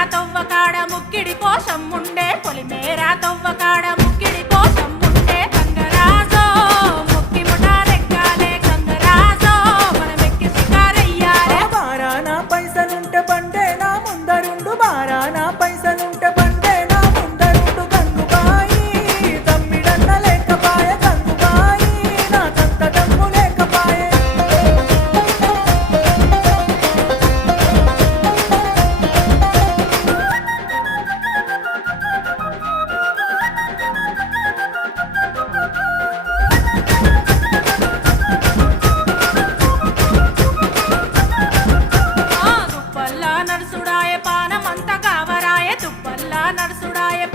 పొలిమేరా తవ్వకాడ ముక్కిడి కోసం ఉండే పొలిమేరా తవ్వకాడ ముక్కిడి కోసం ఉండే గంగరాజో ముక్కి ముఠారెక్కాలే గంగరాజో మనమెక్కి షికారయ్యాలే బారానా పైసలుంటే బండే నా ముందరుండు బారానా పైసలుంటే బండే నా ముందరుండు గంగుబాయి తమ్మిడన్న లేకపాయే గంగుబాయి నాకంత దమ్ము లేకపాయే తుప్పల్లా నడుసుడాయే పానమంత కావరాయే తుప్పల్లా నడుసుడాయే